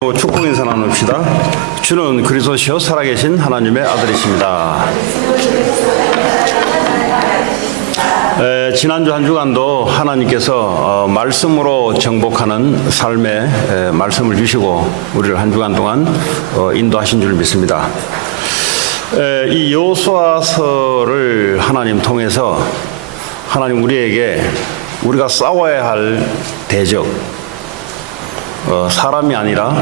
축복 인사 나눕시다. 주는 그리스도시요 살아계신 하나님의 아들이십니다. 지난주 한 주간도 하나님께서 말씀으로 정복하는 삶의 말씀을 주시고 우리를 한 주간 동안 인도하신 줄 믿습니다. 이 여호수아서를 하나님 통해서 하나님 우리에게 우리가 싸워야 할 대적, 사람이 아니라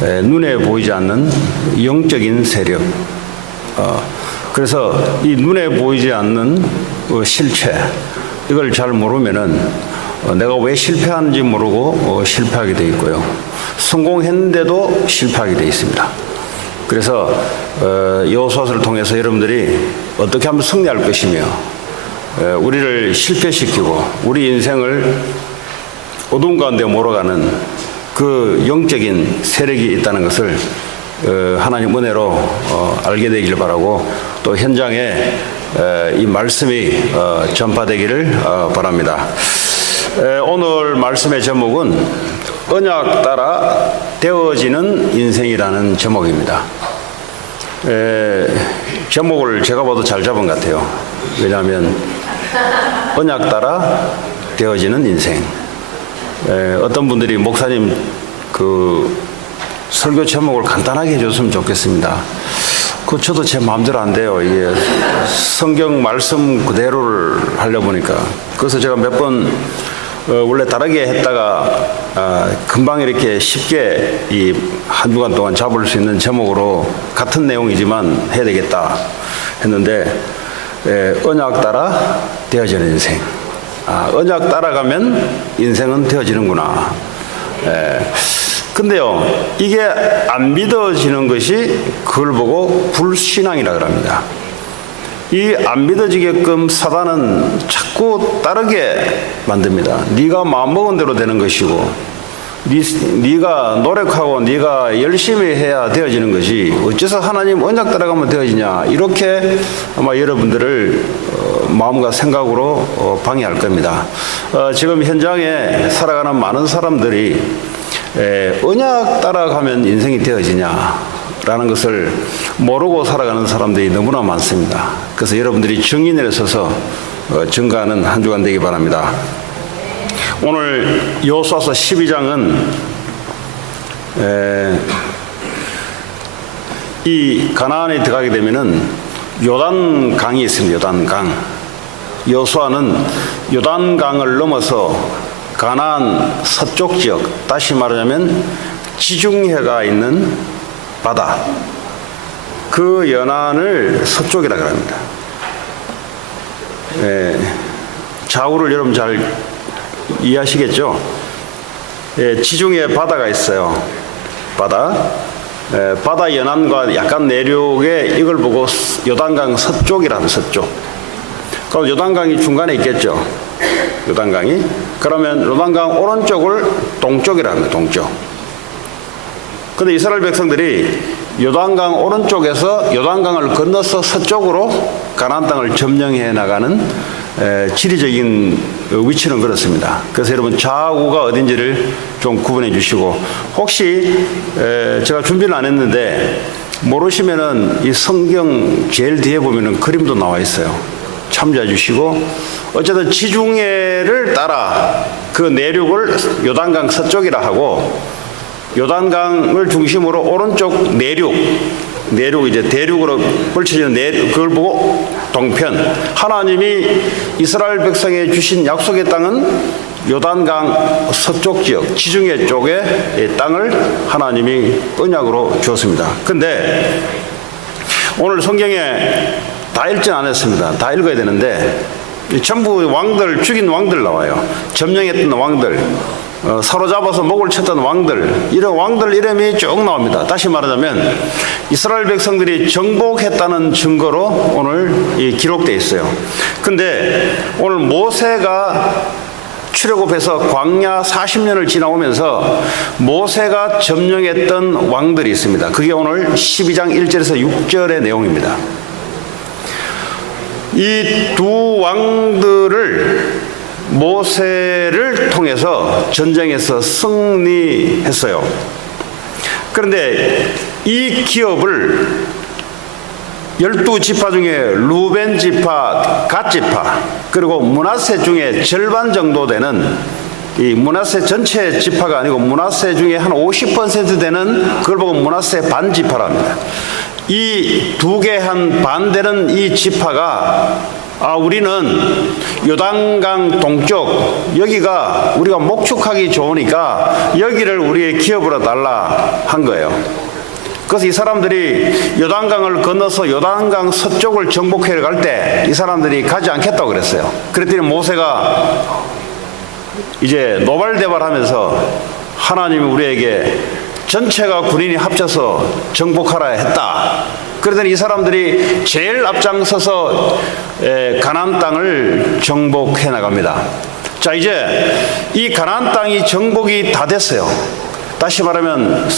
눈에 보이지 않는 영적인 세력, 그래서 이 눈에 보이지 않는 실체, 이걸 잘 모르면은 내가 왜 실패하는지 모르고 실패하게 되어 있고요, 성공했는데도 실패하게 되어 있습니다. 그래서 여호수아서를 통해서 여러분들이 어떻게 하면 승리할 것이며 우리를 실패시키고 우리 인생을 어두운 가운데 몰아가는 그 영적인 세력이 있다는 것을 하나님 은혜로 알게 되기를 바라고, 또 현장에 이 말씀이 전파되기를 바랍니다. 오늘 말씀의 제목은 언약 따라 되어지는 인생이라는 제목입니다. 제목을 제가 봐도 잘 잡은 것 같아요. 왜냐하면 언약 따라 되어지는 인생. 어떤 분들이 목사님 그 설교 제목을 간단하게 해줬으면 좋겠습니다. 저도 제 마음대로 안 돼요. 이게 성경 말씀 그대로를 하려 보니까. 그래서 제가 몇 번 원래 다르게 했다가 금방 이렇게 쉽게 이 한 주간 동안 잡을 수 있는 제목으로 같은 내용이지만 해야 되겠다 했는데, 언약 따라 되어지는 인생. 언약 따라가면 인생은 되어지는구나. 근데요, 이게 안 믿어지는 것이 그걸 보고 불신앙이라 그럽니다. 이 안 믿어지게끔 사단은 자꾸 따르게 만듭니다. 네가 마음먹은 대로 되는 것이고, 네가 노력하고 네가 열심히 해야 되어지는 것이 어째서 하나님 언약 따라가면 되어지냐, 이렇게 아마 여러분들을 마음과 생각으로 방해할 겁니다. 지금 현장에 살아가는 많은 사람들이 언약 따라가면 인생이 되어지냐라는 것을 모르고 살아가는 사람들이 너무나 많습니다. 그래서 여러분들이 증인에 서서 증거하는 한 주간 되기 바랍니다. 오늘 여호수아서 12장은 이 가나안에 들어가게 되면은 요단강이 있습니다. 요단강. 여호수아는 요단강을 넘어서 가나안 서쪽 지역, 다시 말하자면 지중해가 있는 바다, 그 연안을 서쪽이라 그럽니다. 좌우를 여러분 잘 이해하시겠죠? 지중해 바다가 있어요. 바다 연안과 약간 내륙에 이걸 보고 요단강 서쪽이라는, 서쪽. 그럼 요단강이 중간에 있겠죠? 요단강이. 그러면 요단강 오른쪽을 동쪽이라 합니다. 동쪽. 근데 이스라엘 백성들이 요단강 오른쪽에서 요단강을 건너서 서쪽으로 가나안 땅을 점령해 나가는 지리적인 위치는 그렇습니다. 그래서 여러분 좌우가 어딘지를 좀 구분해 주시고, 혹시 제가 준비를 안 했는데 모르시면은 이 성경 제일 뒤에 보면은 그림도 나와 있어요. 참조해 주시고, 어쨌든 지중해를 따라 그 내륙을 요단강 서쪽이라 하고, 요단강을 중심으로 오른쪽 내륙 이제 대륙으로 펼쳐지는 내륙, 그걸 보고 동편, 하나님이 이스라엘 백성에 주신 약속의 땅은 요단강 서쪽 지역, 지중해 쪽의 땅을 하나님이 언약으로 주었습니다. 근데 오늘 성경에 다 읽진 않았습니다. 다 읽어야 되는데 전부 왕들, 죽인 왕들 나와요. 점령했던 왕들, 사로잡아서 목을 쳤던 왕들, 이런 왕들 이름이 쭉 나옵니다. 다시 말하자면 이스라엘 백성들이 정복했다는 증거로 오늘 기록되어 있어요. 근데 오늘 모세가 출애굽해서 광야 40년을 지나오면서 모세가 점령했던 왕들이 있습니다. 그게 오늘 12장 1절에서 6절의 내용입니다. 이 두 왕들을 모세를 통해서 전쟁에서 승리했어요. 그런데 이 기업을 12지파 중에 루벤 지파, 갓 지파, 그리고 므낫세 중에 절반 정도 되는 이 므낫세 전체 지파가 아니고 므낫세 중에 한 50% 되는 그걸 보고 므낫세 반 지파랍니다. 이 두 개 한 반 되는 이 지파가 우리는 요단강 동쪽 여기가 우리가 목축하기 좋으니까 여기를 우리의 기업으로 달라 한 거예요. 그래서 이 사람들이 요단강을 건너서 요단강 서쪽을 정복해 갈 때 이 사람들이 가지 않겠다고 그랬어요. 그랬더니 모세가 이제 노발대발하면서 하나님이 우리에게 전체가 군인이 합쳐서 정복하라 했다. 그러더니 이 사람들이 제일 앞장서서 가나안 땅을 정복해 나갑니다. 자, 이제 이 가나안 땅이 정복이 다 됐어요. 다시 말하면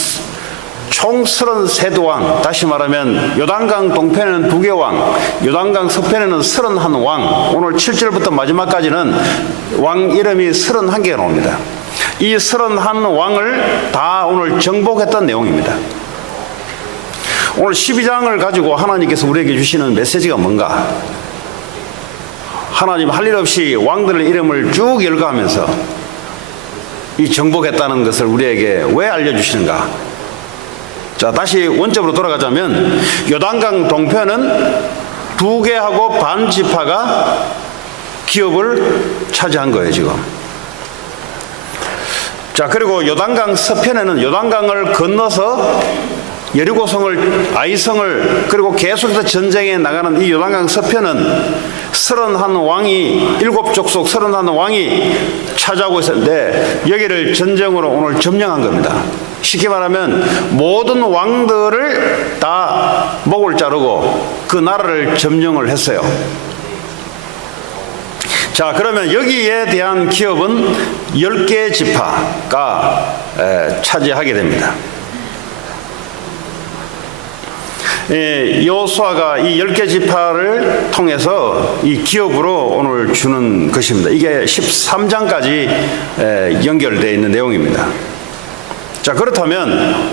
총 33왕, 다시 말하면 요단강 동편에는 2개 왕, 요단강 서편에는 31왕, 오늘 7절부터 마지막까지는 왕 이름이 31개가 나옵니다. 이 31왕을 다 오늘 정복했던 내용입니다. 오늘 12장을 가지고 하나님께서 우리에게 주시는 메시지가 뭔가? 하나님 할 일 없이 왕들의 이름을 쭉 열거하면서 이 정복했다는 것을 우리에게 왜 알려주시는가? 자, 다시 원점으로 돌아가자면 요단강 동편은 2개하고 반 지파가 기업을 차지한 거예요, 지금. 자, 그리고 요단강 서편에는 요단강을 건너서 여리고성을, 아이성을, 그리고 계속해서 전쟁에 나가는 이 요단강 서편은 31왕이, 7족속 31왕이 차지하고 있었는데 여기를 전쟁으로 오늘 점령한 겁니다. 쉽게 말하면 모든 왕들을 다 목을 자르고 그 나라를 점령을 했어요. 자, 그러면 여기에 대한 기업은 10개 지파가 차지하게 됩니다. 여호수아가 이 10개 지파를 통해서 이 기업으로 오늘 주는 것입니다. 이게 13장까지 연결되어 있는 내용입니다. 자, 그렇다면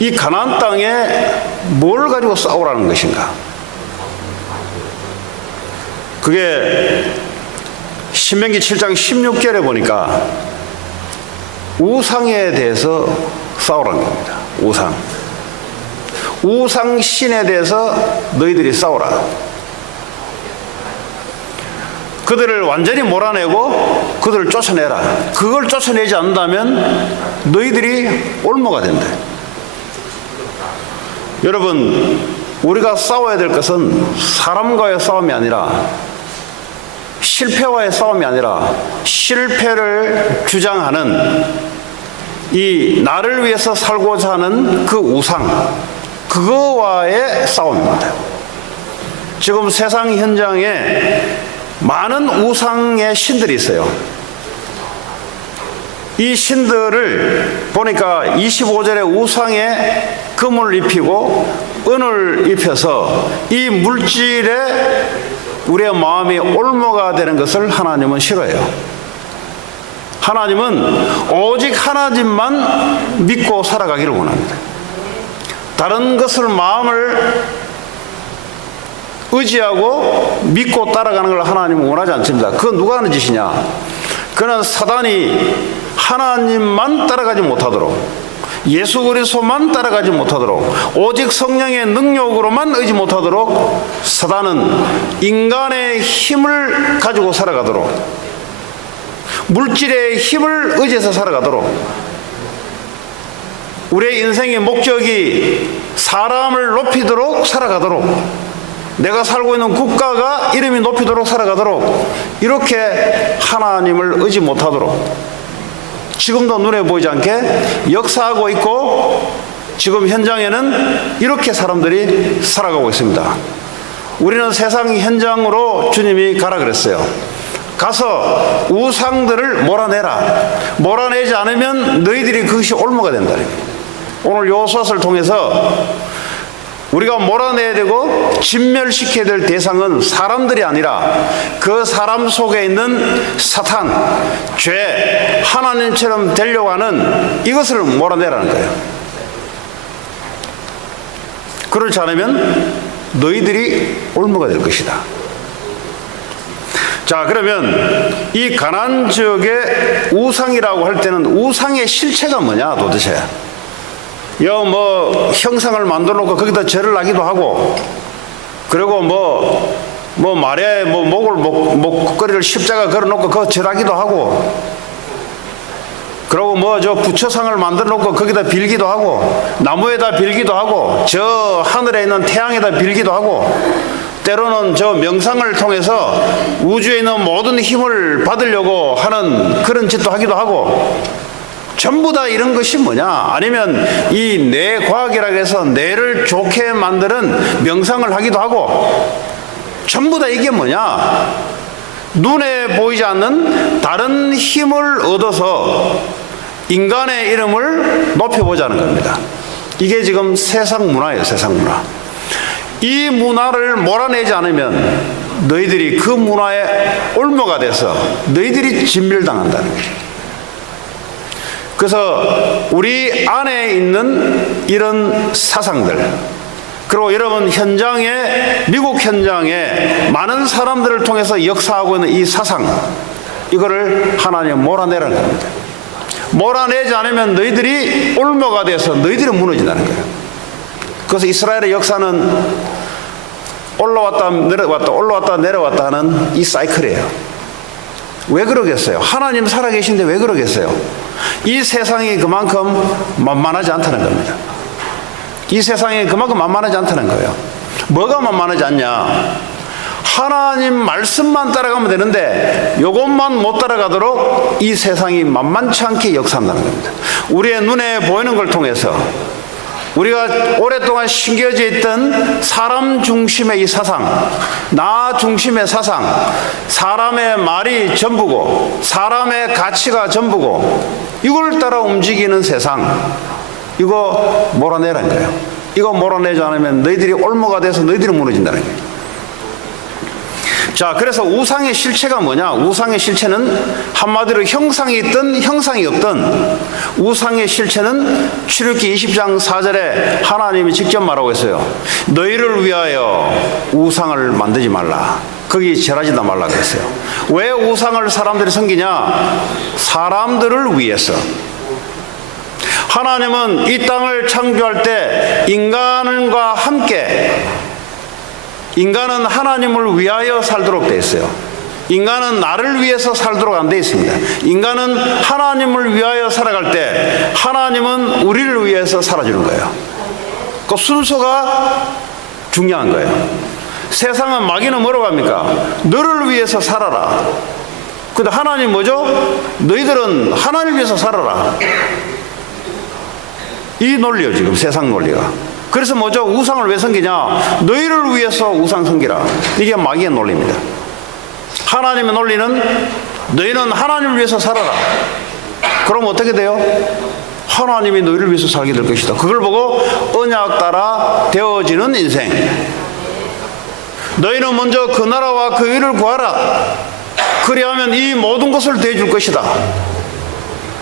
이 가나안 땅에 뭘 가지고 싸우라는 것인가? 그게 신명기 7장 16절에 보니까 우상에 대해서 싸우라는 겁니다. 우상신에 대해서 너희들이 싸우라. 그들을 완전히 몰아내고 그들을 쫓아내라. 그걸 쫓아내지 않는다면 너희들이 올무가 된다. 여러분, 우리가 싸워야 될 것은 사람과의 싸움이 아니라, 실패와의 싸움이 아니라 실패를 주장하는 이 나를 위해서 살고자 하는 그 우상, 그거와의 싸움입니다. 지금 세상 현장에 많은 우상의 신들이 있어요. 이 신들을 보니까 25절에 우상에 금을 입히고 은을 입혀서 이 물질에 우리의 마음이 올무가 되는 것을 하나님은 싫어해요. 하나님은 오직 하나님만 믿고 살아가기를 원합니다. 다른 것을 마음을 의지하고 믿고 따라가는 걸 하나님은 원하지 않습니다. 그건 누가 하는 짓이냐? 그는 사단이 하나님만 따라가지 못하도록, 예수 그리스도만 따라가지 못하도록, 오직 성령의 능력으로만 의지 못하도록 사단은 인간의 힘을 가지고 살아가도록, 물질의 힘을 의지해서 살아가도록, 우리의 인생의 목적이 사람을 높이도록 살아가도록, 내가 살고 있는 국가가 이름이 높이도록 살아가도록, 이렇게 하나님을 의지 못하도록 지금도 눈에 보이지 않게 역사하고 있고, 지금 현장에는 이렇게 사람들이 살아가고 있습니다. 우리는 세상 현장으로 주님이 가라 그랬어요. 가서 우상들을 몰아내라. 몰아내지 않으면 너희들이 그것이 올무가 된다. 오늘 여호수아서를 통해서 우리가 몰아내야 되고 진멸시켜야 될 대상은 사람들이 아니라 그 사람 속에 있는 사탄, 죄, 하나님처럼 되려고 하는 이것을 몰아내라는 거예요. 그렇지 않으면 너희들이 올무가 될 것이다. 자, 그러면 이 가나안 지역의 우상이라고 할 때는 우상의 실체가 뭐냐 도대체? 뭐 형상을 만들어 놓고 거기다 절을 하기도 하고, 그리고 뭐 말에 목걸이를 십자가 걸어 놓고 그거 절하기도 하고, 그리고 저 부처상을 만들어 놓고 거기다 빌기도 하고, 나무에다 빌기도 하고, 저 하늘에 있는 태양에다 빌기도 하고, 때로는 저 명상을 통해서 우주에 있는 모든 힘을 받으려고 하는 그런 짓도 하기도 하고, 전부 다 이런 것이 뭐냐? 아니면 이 뇌과학이라고 해서 뇌를 좋게 만드는 명상을 하기도 하고, 전부 다 이게 뭐냐? 눈에 보이지 않는 다른 힘을 얻어서 인간의 이름을 높여보자는 겁니다. 이게 지금 세상 문화예요. 세상 문화. 이 문화를 몰아내지 않으면 너희들이 그 문화에 올무가 돼서 너희들이 진멸당한다는 거죠. 그래서 우리 안에 있는 이런 사상들, 그리고 여러분 현장에, 미국 현장에 많은 사람들을 통해서 역사하고 있는 이 사상, 이거를 하나님 몰아내라는 겁니다. 몰아내지 않으면 너희들이 올무가 돼서 너희들이 무너진다는 거예요. 그래서 이스라엘의 역사는 올라왔다 내려왔다 올라왔다 내려왔다 하는 이 사이클이에요. 왜 그러겠어요? 하나님 살아계신데 왜 그러겠어요? 이 세상이 그만큼 만만하지 않다는 겁니다. 이 세상이 그만큼 만만하지 않다는 거예요. 뭐가 만만하지 않냐? 하나님 말씀만 따라가면 되는데 이것만 못 따라가도록 이 세상이 만만치 않게 역사한다는 겁니다. 우리의 눈에 보이는 걸 통해서 우리가 오랫동안 심겨져 있던 사람 중심의 이 사상, 나 중심의 사상, 사람의 말이 전부고 사람의 가치가 전부고 이걸 따라 움직이는 세상, 이거 몰아내라는 거예요. 이거 몰아내지 않으면 너희들이 올무가 돼서 너희들이 무너진다는 거예요. 자, 그래서 우상의 실체가 뭐냐? 우상의 실체는 한마디로 형상이 있든 형상이 없든 우상의 실체는 출애굽기 20장 4절에 하나님이 직접 말하고 있어요. 너희를 위하여 우상을 만들지 말라. 거기 절하지도 말라 그랬어요. 왜 우상을 사람들이 섬기냐? 사람들을 위해서. 하나님은 이 땅을 창조할 때 인간과 함께, 인간은 하나님을 위하여 살도록 되어 있어요. 인간은 나를 위해서 살도록 안 되어 있습니다. 인간은 하나님을 위하여 살아갈 때 하나님은 우리를 위해서 살아주는 거예요. 그 순서가 중요한 거예요. 세상은 마귀는 뭐라고 합니까? 너를 위해서 살아라. 근데 하나님 뭐죠? 너희들은 하나님을 위해서 살아라. 이 논리요, 지금 세상 논리가. 그래서 뭐죠? 우상을 왜 섬기냐? 너희를 위해서 우상 섬기라. 이게 마귀의 논리입니다. 하나님의 논리는 너희는 하나님을 위해서 살아라. 그럼 어떻게 돼요? 하나님이 너희를 위해서 살게 될 것이다. 그걸 보고 언약 따라 되어지는 인생. 너희는 먼저 그 나라와 그 의를 구하라. 그리하면 이 모든 것을 대줄 것이다.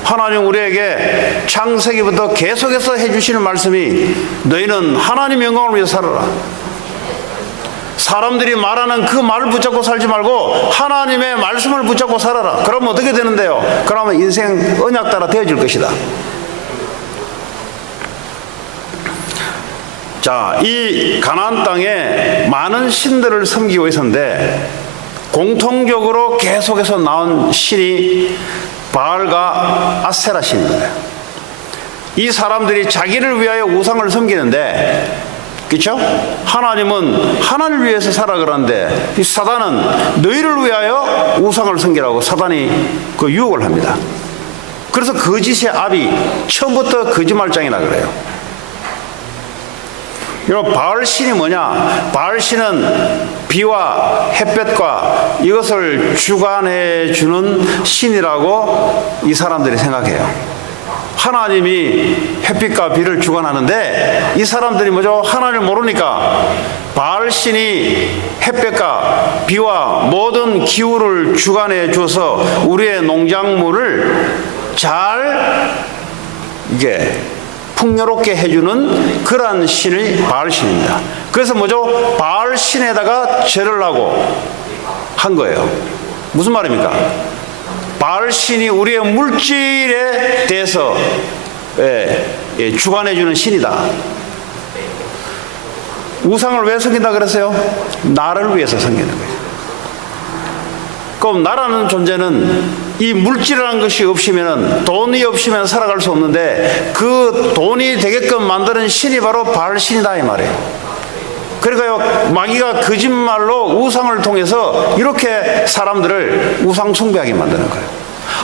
하나님 우리에게 창세기부터 계속해서 해주시는 말씀이 너희는 하나님 영광을 위해서 살아라. 사람들이 말하는 그 말을 붙잡고 살지 말고 하나님의 말씀을 붙잡고 살아라. 그러면 어떻게 되는데요? 그러면 인생 언약 따라 되어질 것이다. 자, 이 가나안 땅에 많은 신들을 섬기고 있었는데 공통적으로 계속해서 나온 신이 바알과 아세라 신입니다. 이 사람들이 자기를 위하여 우상을 섬기는데, 그렇죠? 하나님은 하나님을 위해서 살아 그러는데 이 사단은 너희를 위하여 우상을 섬기라고 사단이 그 유혹을 합니다. 그래서 거짓의 압이 처음부터 거짓말장이라 그래요. 여러분, 바알 신이 뭐냐? 바알 신은 비와 햇볕과 이것을 주관해 주는 신이라고 이 사람들이 생각해요. 하나님이 햇빛과 비를 주관하는데 이 사람들이 뭐죠? 하나님을 모르니까 바알신이 햇볕과 비와 모든 기후를 주관해 줘서 우리의 농작물을 잘 이게 풍요롭게 해주는 그러한 신이 바알신입니다. 그래서 뭐죠? 바알신에다가 절을 하고 한 거예요. 무슨 말입니까? 바알신이 우리의 물질에 대해서 주관해주는 신이다. 우상을 왜 섬긴다 그랬어요? 나를 위해서 섬기는 거예요. 그럼 나라는 존재는 이 물질이라는 것이 없으면, 돈이 없으면 살아갈 수 없는데 그 돈이 되게끔 만드는 신이 바로 바알신이다 이 말이에요. 그러니까요, 마귀가 거짓말로 우상을 통해서 이렇게 사람들을 우상 숭배하게 만드는 거예요.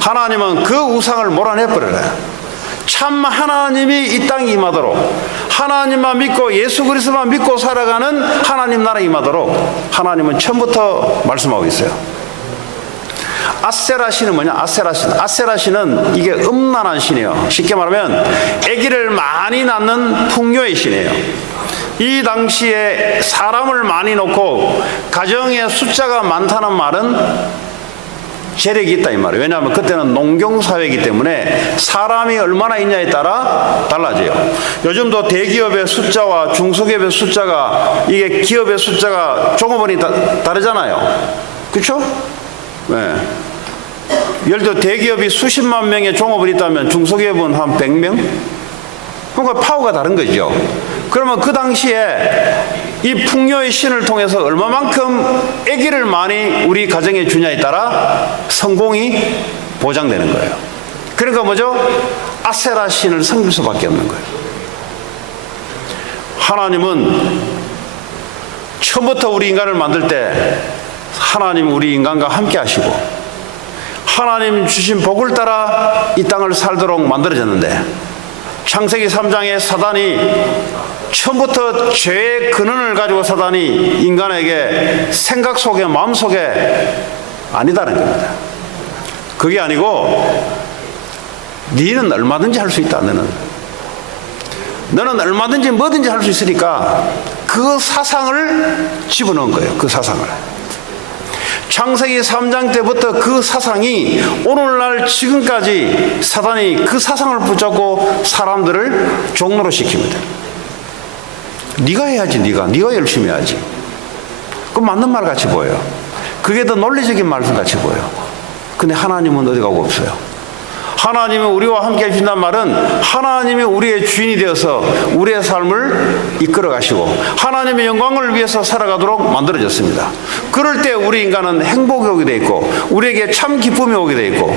하나님은 그 우상을 몰아내버려요. 참 하나님이 이 땅에 임하도록, 하나님만 믿고 예수 그리스도만 믿고 살아가는 하나님 나라에 임하도록 하나님은 처음부터 말씀하고 있어요. 아세라 신은 뭐냐? 아세라 신은 이게 음란한 신이에요. 쉽게 말하면 아기를 많이 낳는 풍요의 신이에요. 이 당시에 사람을 많이 놓고 가정의 숫자가 많다는 말은 재력이 있다 이 말이에요. 왜냐하면 그때는 농경사회이기 때문에 사람이 얼마나 있냐에 따라 달라져요. 요즘도 대기업의 숫자와 중소기업의 숫자가, 이게 기업의 숫자가 종업원이 다르잖아요. 그렇죠? 네. 예를 들어 대기업이 수십만 명의 종업원이 있다면 중소기업은 한 100명? 그러니까 파워가 다른 거죠. 그러면 그 당시에 이 풍요의 신을 통해서 얼마만큼 아기를 많이 우리 가정에 주냐에 따라 성공이 보장되는 거예요. 그러니까 뭐죠? 아세라 신을 섬길 수밖에 없는 거예요. 하나님은 처음부터 우리 인간을 만들 때 하나님 우리 인간과 함께 하시고 하나님 주신 복을 따라 이 땅을 살도록 만들어졌는데, 창세기 3장에 사단이 처음부터 죄의 근원을 가지고 사단이 인간에게 생각 속에 마음 속에 아니다는 겁니다. 그게 아니고 너는 얼마든지 할 수 있다. 너는 얼마든지 뭐든지 할 수 있으니까 그 사상을 집어넣은 거예요. 그 사상을. 창세기 3장 때부터 그 사상이 오늘날 지금까지 사단이 그 사상을 붙잡고 사람들을 종노로 시킵니다. 네가 해야지. 네가 열심히 해야지. 그 맞는 말 같이 보여요. 그게 더 논리적인 말씀 같이 보여요. 근데 하나님은 어디 가고 없어요. 하나님이 우리와 함께 해주신다는 말은 하나님이 우리의 주인이 되어서 우리의 삶을 이끌어 가시고 하나님의 영광을 위해서 살아가도록 만들어졌습니다. 그럴 때 우리 인간은 행복이 오게 돼 있고 우리에게 참 기쁨이 오게 돼 있고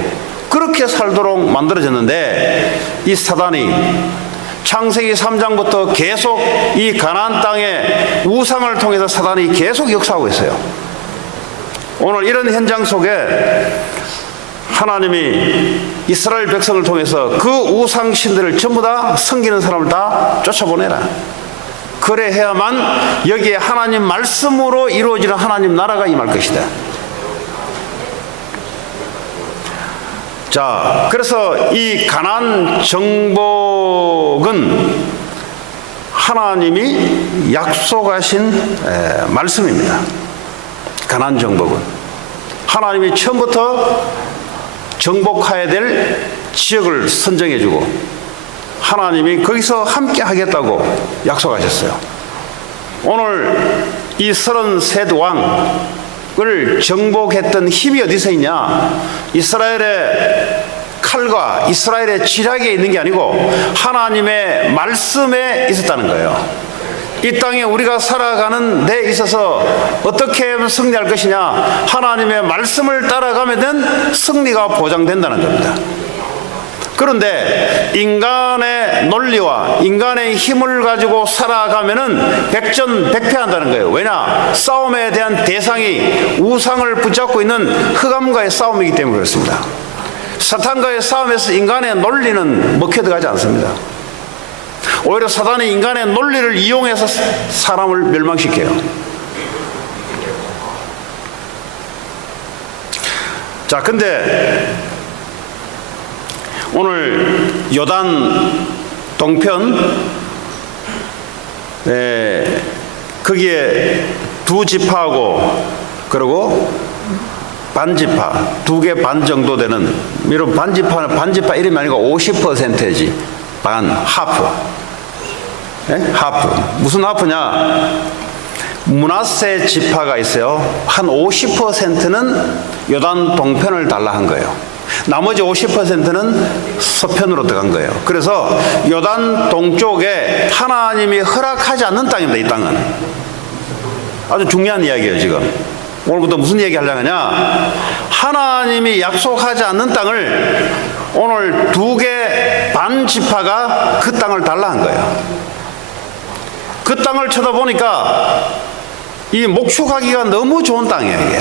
그렇게 살도록 만들어졌는데, 이 사단이 창세기 3장부터 계속 이 가나안 땅의 우상을 통해서 사단이 계속 역사하고 있어요. 오늘 이런 현장 속에 하나님이 이스라엘 백성을 통해서 그 우상신들을 전부 다 섬기는 사람을 다 쫓아보내라. 그래 해야만 여기에 하나님 말씀으로 이루어지는 하나님 나라가 임할 것이다. 자, 그래서 이 가나안 정복은 하나님이 약속하신 말씀입니다. 가나안 정복은 하나님이 처음부터 정복해야 될 지역을 선정해주고 하나님이 거기서 함께 하겠다고 약속하셨어요. 오늘 이 33왕을 정복했던 힘이 어디서 있냐? 이스라엘의 칼과 이스라엘의 지략에 있는 게 아니고 하나님의 말씀에 있었다는 거예요. 이 땅에 우리가 살아가는 데 있어서 어떻게 하면 승리할 것이냐? 하나님의 말씀을 따라가면 승리가 보장된다는 겁니다. 그런데 인간의 논리와 인간의 힘을 가지고 살아가면은 백전백패한다는 거예요. 왜냐? 싸움에 대한 대상이 우상을 붙잡고 있는 흑암과의 싸움이기 때문에 그렇습니다. 사탄과의 싸움에서 인간의 논리는 먹혀 들어가지 않습니다. 오히려 사단이 인간의 논리를 이용해서 사람을 멸망시켜요. 자, 근데 오늘 요단 동편 거기에 두 지파하고 그리고 반지파 2개 반 정도 되는, 여러분 반지파 이름이 아니고 50%지. 반, 하프. 하프. 무슨 하프냐? 므낫세 지파가 있어요. 한 50%는 요단 동편을 달라 한 거예요. 나머지 50%는 서편으로 들어간 거예요. 그래서 요단 동쪽에 하나님이 허락하지 않는 땅입니다. 이 땅은 아주 중요한 이야기예요. 지금 오늘부터 무슨 얘기 하려고 하냐, 하나님이 약속하지 않는 땅을 오늘 2개 반 지파가 그 땅을 달라 한 거예요. 그 땅을 쳐다보니까 이 목축하기가 너무 좋은 땅이에요. 이게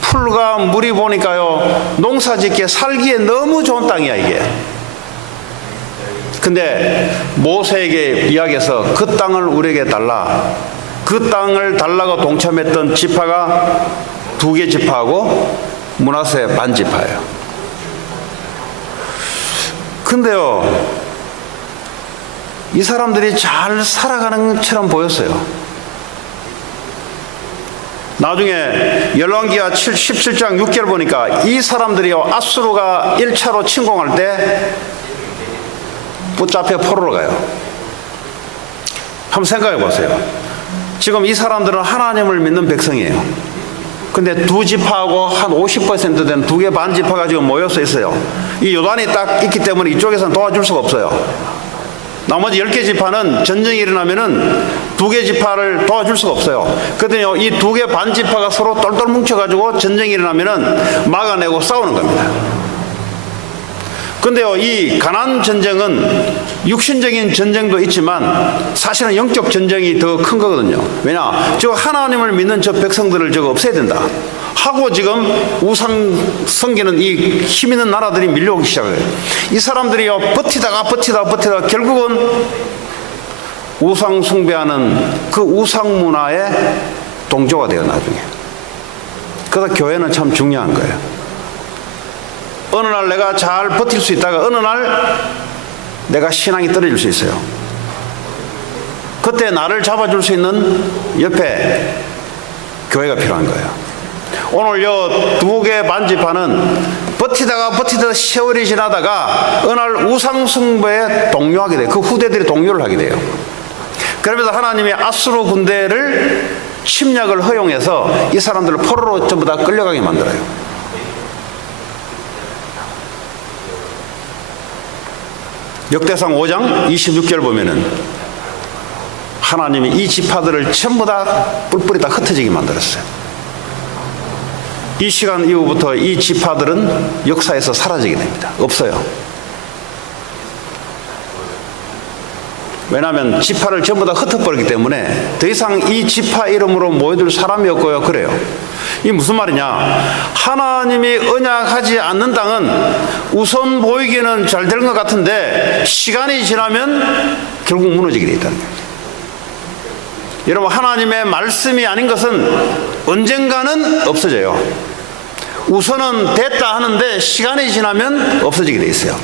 풀과 물이 보니까요, 농사짓기에 살기에 너무 좋은 땅이야 이게. 근데 모세에게 이야기해서 그 땅을 우리에게 달라. 그 땅을 달라고 동참했던 지파가 2개 지파하고 므낫세 반 지파예요. 근데요, 이 사람들이 잘 살아가는 것처럼 보였어요. 나중에 열왕기하 17장 6절 보니까 이 사람들이요, 아수르가 1차로 침공할 때 붙잡혀 포로로 가요. 한번 생각해 보세요. 지금 이 사람들은 하나님을 믿는 백성이에요. 근데 2지파하고 한 50% 된 2개 반 지파가 지금 모여서 있어요. 이 요단이 딱 있기 때문에 이쪽에서는 도와줄 수가 없어요. 나머지 10개 지파는 전쟁이 일어나면은 2개 지파를 도와줄 수가 없어요. 그랬더니 이 2개 반 지파가 서로 똘똘 뭉쳐가지고 전쟁이 일어나면은 막아내고 싸우는 겁니다. 근데요, 이 가나안 전쟁은 육신적인 전쟁도 있지만 사실은 영적 전쟁이 더 큰 거거든요. 왜냐? 저 하나님을 믿는 저 백성들을 저거 없애야 된다 하고 지금 우상 섬기는 이 힘 있는 나라들이 밀려오기 시작해요. 이 사람들이요, 버티다가 결국은 우상 숭배하는 그 우상 문화의 동조가 돼요, 나중에. 그래서 교회는 참 중요한 거예요. 어느 날 내가 잘 버틸 수 있다가 어느 날 내가 신앙이 떨어질 수 있어요. 그때 나를 잡아줄 수 있는 옆에 교회가 필요한 거예요. 오늘 요 2개 반 지파는 버티다가 세월이 지나다가 어느 날 우상 숭배에 동요하게 돼요. 그 후대들이 동요를 하게 돼요. 그러면서 하나님이 아수르 군대를 침략을 허용해서 이 사람들을 포로로 전부 다 끌려가게 만들어요. 역대상 5장 26절 보면은 하나님이 이 지파들을 전부 다 뿔뿔이 다 흩어지게 만들었어요. 이 시간 이후부터 이 지파들은 역사에서 사라지게 됩니다. 없어요. 왜냐하면 지파를 전부 다 흩어버리기 때문에 더 이상 이 지파 이름으로 모여들 사람이 없고요. 그래요. 이게 무슨 말이냐? 하나님이 언약하지 않는 땅은 우선 보이기에는 잘 될 것 같은데 시간이 지나면 결국 무너지게 돼 있다는 거예요. 여러분, 하나님의 말씀이 아닌 것은 언젠가는 없어져요. 우선은 됐다 하는데 시간이 지나면 없어지게 돼 있어요.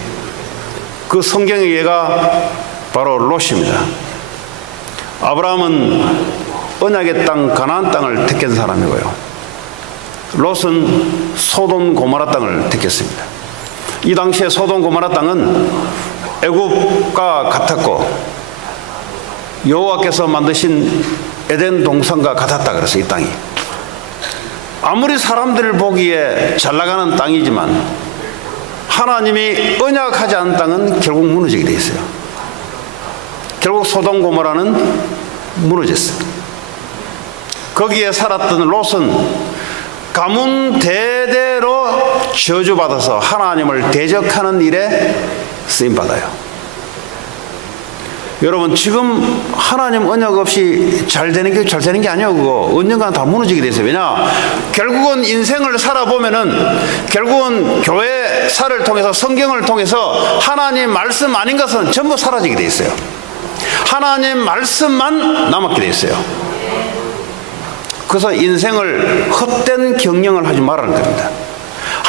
그 성경의 예가 바로 롯입니다. 아브라함은 언약의 땅 가나안 땅을 택한 사람이고요. 롯은 소돔 고모라 땅을 택했습니다. 이 당시에 소돔 고모라 땅은 애굽과 같았고 여호와께서 만드신 에덴 동산과 같았다 그래서 이 땅이 아무리 사람들 보기에 잘 나가는 땅이지만 하나님이 언약하지 않은 땅은 결국 무너지게 돼 있어요. 결국 소돔 고모라는 무너졌어요. 거기에 살았던 롯은 가문 대대로 저주받아서 하나님을 대적하는 일에 쓰임받아요. 여러분, 지금 하나님 언약 없이 잘 되는 게 아니에요. 그거 언젠가 다 무너지게 돼 있어요. 왜냐? 결국은 인생을 살아보면은 결국은 교회사를 통해서 성경을 통해서 하나님 말씀 아닌 것은 전부 사라지게 돼 있어요. 하나님 말씀만 남았게 돼 있어요. 그래서 인생을 헛된 경영을 하지 말라는 겁니다.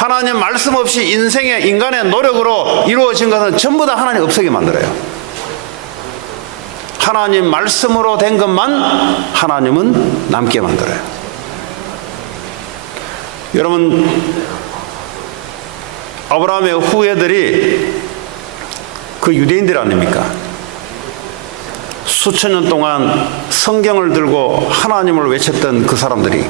하나님 말씀 없이 인간의 노력으로 이루어진 것은 전부 다 하나님 없애게 만들어요. 하나님 말씀으로 된 것만 하나님은 남게 만들어요. 여러분, 아브라함의 후예들이 그 유대인들 아닙니까? 수천 년 동안 성경을 들고 하나님을 외쳤던 그 사람들이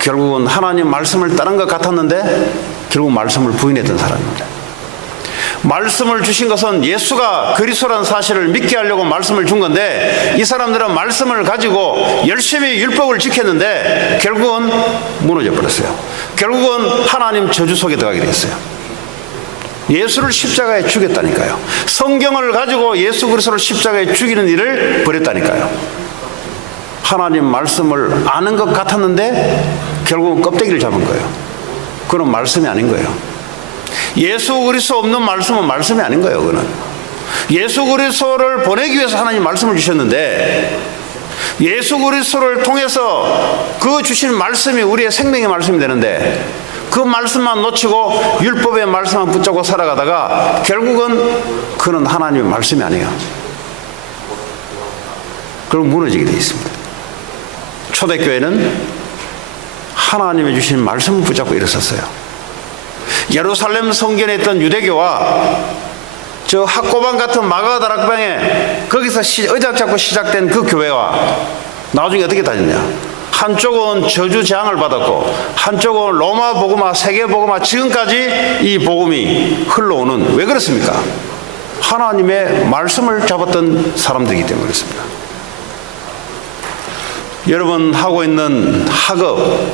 결국은 하나님 말씀을 따른 것 같았는데 결국 말씀을 부인했던 사람입니다. 말씀을 주신 것은 예수가 그리스도라는 사실을 믿게 하려고 말씀을 준 건데 이 사람들은 말씀을 가지고 열심히 율법을 지켰는데 결국은 무너져 버렸어요. 결국은 하나님 저주 속에 들어가게 됐어요. 예수를 십자가에 죽였다니까요. 성경을 가지고 예수 그리스도를 십자가에 죽이는 일을 벌였다니까요. 하나님 말씀을 아는 것 같았는데 결국은 껍데기를 잡은 거예요. 그건 말씀이 아닌 거예요. 예수 그리스도 없는 말씀은 말씀이 아닌 거예요. 그거는 예수 그리스도를 보내기 위해서 하나님 말씀을 주셨는데 예수 그리스도를 통해서 그 주신 말씀이 우리의 생명의 말씀이 되는데 그 말씀만 놓치고 율법의 말씀만 붙잡고 살아가다가 결국은 그는 하나님의 말씀이 아니에요. 그럼 무너지게 되어 있습니다. 초대교회는 하나님의 주신 말씀을 붙잡고 일어섰어요. 예루살렘 성전에 있던 유대교와 저 학고방 같은 마가다락방에 거기서 의자 잡고 시작된 그 교회와 나중에 어떻게 다녔냐? 한쪽은 저주 재앙을 받았고 한쪽은 로마 복음화, 세계 복음화, 지금까지 이 복음이 흘러오는, 왜 그렇습니까? 하나님의 말씀을 잡았던 사람들이기 때문에 그렇습니다. 여러분 하고 있는 학업,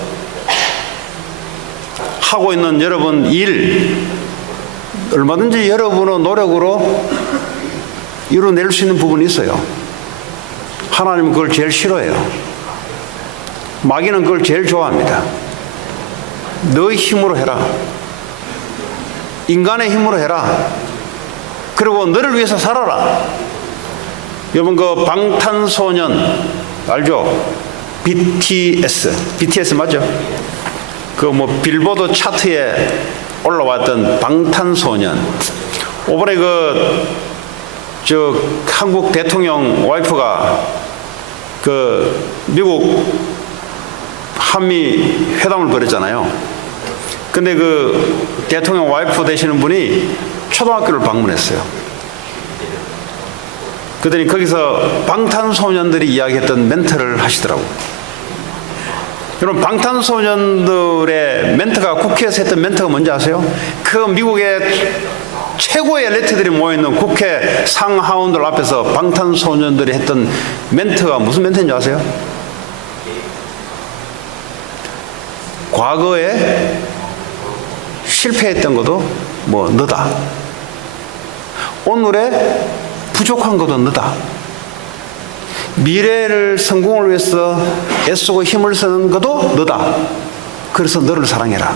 하고 있는 여러분 일, 얼마든지 여러분의 노력으로 이뤄낼 수 있는 부분이 있어요. 하나님은 그걸 제일 싫어해요. 마귀는 그걸 제일 좋아합니다. 너의 힘으로 해라. 인간의 힘으로 해라. 그리고 너를 위해서 살아라. 여러분 그 방탄소년 알죠? BTS 맞죠? 그 뭐 빌보드 차트에 올라왔던 방탄소년. 이번에 저 한국 대통령 와이프가 그 미국 한미 회담을 벌였잖아요. 근데 그 대통령 와이프 되시는 분이 초등학교를 방문했어요. 그랬더니 거기서 방탄소년들이 이야기했던 멘트를 하시더라고요. 여러분 방탄소년들의 멘트가, 국회에서 했던 멘트가 뭔지 아세요? 그 미국의 최고의 엘리트들이 모여있는 국회 상하원들 앞에서 방탄소년들이 했던 멘트가 무슨 멘트인지 아세요? 과거에 실패했던 것도 뭐 너다. 오늘에 부족한 것도 너다. 미래를 성공을 위해서 애쓰고 힘을 쓰는 것도 너다. 그래서 너를 사랑해라.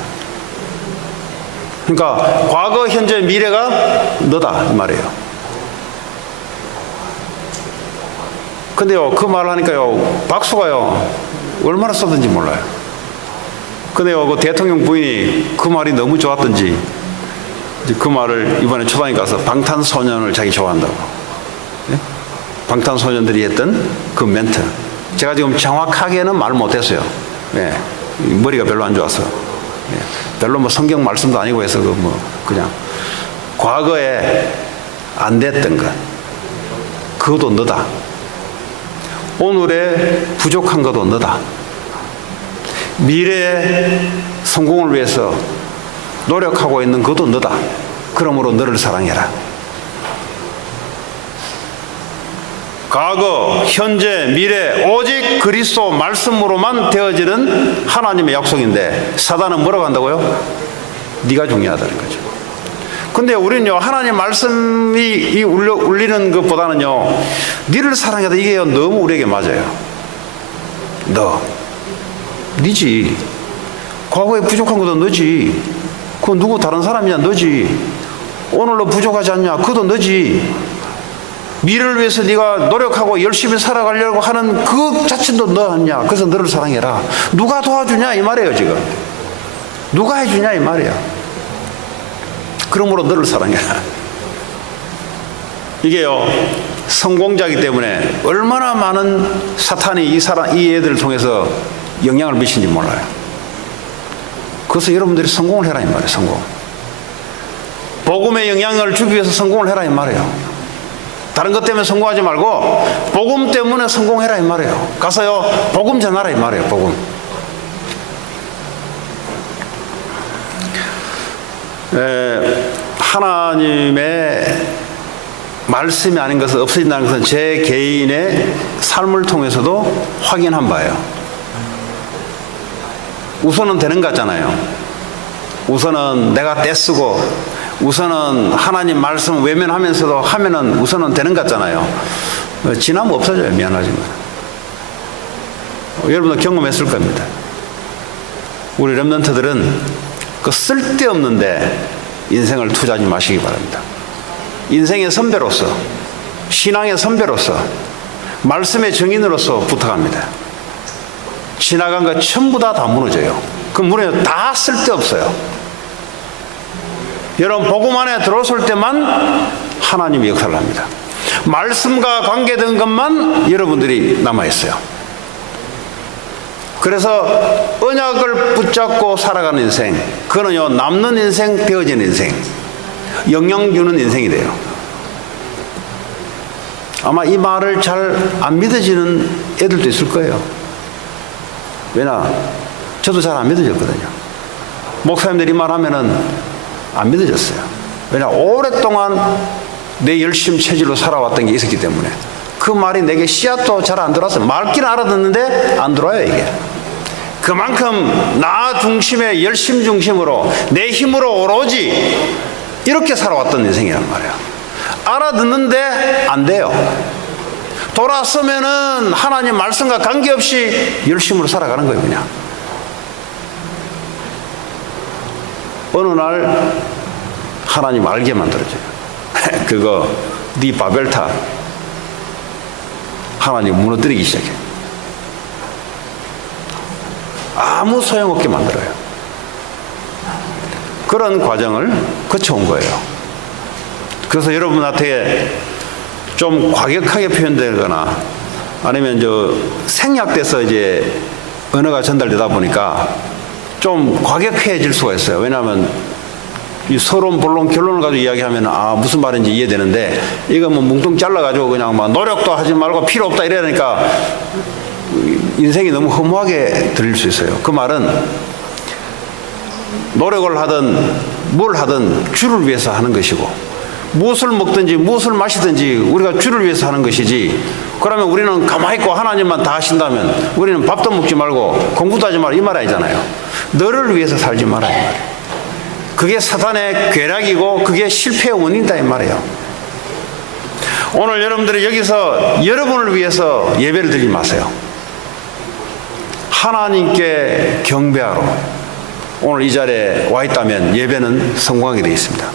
그러니까 과거, 현재, 미래가 너다 이 말이에요. 근데요 그 말을 하니까요 박수가요 얼마나 쏟는지 몰라요. 근데요 그 대통령 부인이 그 말이 너무 좋았던지 그 말을 이번에 초당에 가서 방탄소년을 자기 좋아한다고, 네? 방탄소년들이 했던 그 멘트, 제가 지금 정확하게는 말 못했어요. 네. 머리가 별로 안 좋아서, 네. 별로 뭐 성경 말씀도 아니고 해서 그냥 과거에 안 됐던 것 그것도 너다. 오늘에 부족한 것도 너다. 미래의 성공을 위해서 노력하고 있는 것도 너다. 그러므로 너를 사랑해라. 과거, 현재, 미래 오직 그리스도 말씀으로만 되어지는 하나님의 약속인데 사단은 뭐라고 한다고요? 네가 중요하다는 거죠. 근데 우리는요 하나님 말씀이 울리는 것보다는요 네를 사랑하다, 이게 너무 우리에게 맞아요. 니지. 과거에 부족한 것도 너지. 그건 누구 다른 사람이냐? 너지. 오늘로 부족하지 않냐? 그것도 너지. 미래를 위해서 네가 노력하고 열심히 살아가려고 하는 그 자체도 너 아니냐? 그래서 너를 사랑해라. 누가 도와주냐 이 말이에요 지금. 누가 해주냐 이 말이야. 그러므로 너를 사랑해. 이게요, 성공자이기 때문에 얼마나 많은 사탄이 이 애들을 통해서 영향을 미치는지 몰라요. 그래서 여러분들이 성공을 해라 이 말이에요. 성공. 복음의 영향을 주기 위해서 성공을 해라 이 말이에요. 다른 것 때문에 성공하지 말고 복음 때문에 성공해라 이 말이에요. 가서요, 복음 전하라 이 말이에요. 복음. 하나님의 말씀이 아닌 것은 없어진다는 것은 제 개인의 삶을 통해서도 확인한 바예요. 우선은 되는 것 같잖아요. 우선은 내가 떼쓰고 우선은 하나님 말씀 외면하면서도 하면은 우선은 되는 것 같잖아요. 지나면 없어져요. 미안하지만. 여러분도 경험했을 겁니다. 우리 렘넌트들은 그 쓸데없는데 인생을 투자하지 마시기 바랍니다. 인생의 선배로서, 신앙의 선배로서, 말씀의 증인으로서 부탁합니다. 지나간 거 전부 다 무너져요. 그 무너져 다 쓸데없어요. 여러분, 복음 안에 들어설 때만 하나님이 역사를 합니다. 말씀과 관계된 것만 여러분들이 남아있어요. 그래서 언약을 붙잡고 살아가는 인생, 그거는요, 남는 인생, 되어지는 인생, 영향 주는 인생이 돼요. 아마 이 말을 잘 안 믿어지는 애들도 있을 거예요. 왜냐? 저도 잘 안 믿어졌거든요. 목사님들이 말하면은 안 믿어졌어요. 왜냐? 오랫동안 내 열심 체질로 살아왔던 게 있었기 때문에. 그 말이 내게 씨앗도 잘 안 들어왔어요. 말귀는 알아듣는데 안 들어와요, 이게. 그만큼 나 중심의 열심 중심으로 내 힘으로 오로지 이렇게 살아왔던 인생이란 말이에요. 알아듣는데 안 돼요. 돌아서면은 하나님 말씀과 관계없이 열심으로 살아가는 거예요, 그냥. 어느 날 하나님 알게 만들어줘요. 그거 네 바벨탑 하나님 무너뜨리기 시작해. 아무 소용없게 만들어요. 그런 과정을 거쳐온 거예요. 그래서 여러분한테 좀 과격하게 표현되거나 아니면 생략돼서 이제 언어가 전달되다 보니까 좀 과격해질 수가 있어요. 왜냐하면 이 서론, 본론, 결론을 가지고 이야기하면 무슨 말인지 이해되는데 이거 뭐 뭉뚱 잘라가지고 그냥 막 노력도 하지 말고 필요 없다 이러니까 인생이 너무 허무하게 들릴 수 있어요. 그 말은 노력을 하든 뭘 하든 주를 위해서 하는 것이고 무엇을 먹든지 무엇을 마시든지 우리가 주를 위해서 하는 것이지, 그러면 우리는 가만히 있고 하나님만 다 하신다면 우리는 밥도 먹지 말고 공부도 하지 말고 이 말 아니잖아요. 너를 위해서 살지 마라 이 말이에요. 그게 사탄의 괴락이고 그게 실패의 원인이다 이 말이에요. 오늘 여러분들이 여기서 여러분을 위해서 예배를 드리지 마세요. 하나님께 경배하러 오늘 이 자리에 와 있다면 예배는 성공하게 되어 있습니다.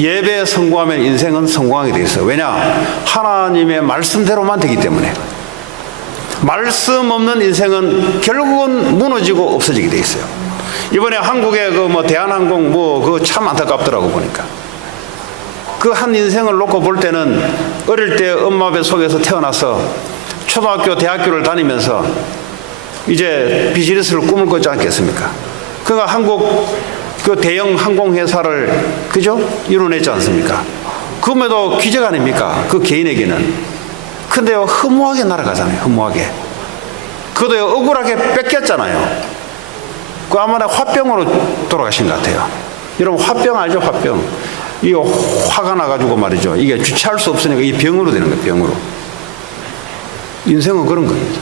예배에 성공하면 인생은 성공하게 되어 있어요. 왜냐? 하나님의 말씀대로만 되기 때문에. 말씀 없는 인생은 결국은 무너지고 없어지게 되어 있어요. 이번에 한국의 대한항공 그거 참 안타깝더라고 보니까. 그 한 인생을 놓고 볼 때는 어릴 때 엄마 배 속에서 태어나서 초등학교, 대학교를 다니면서 이제 비즈니스를 꿈을 꿨지 않겠습니까? 그러니까 한국 그 대형 항공회사를 그죠? 이뤄냈지 않습니까? 그럼에도 기적 아닙니까? 그 개인에게는. 근데요, 허무하게 날아가잖아요. 허무하게. 그것도 억울하게 뺏겼잖아요. 그 아마 화병으로 돌아가신 것 같아요. 여러분 화병 알죠? 화병. 이거 화가 나가지고 말이죠. 이게 주체할 수 없으니까 이 병으로 되는 거예요. 병으로. 인생은 그런 겁니다.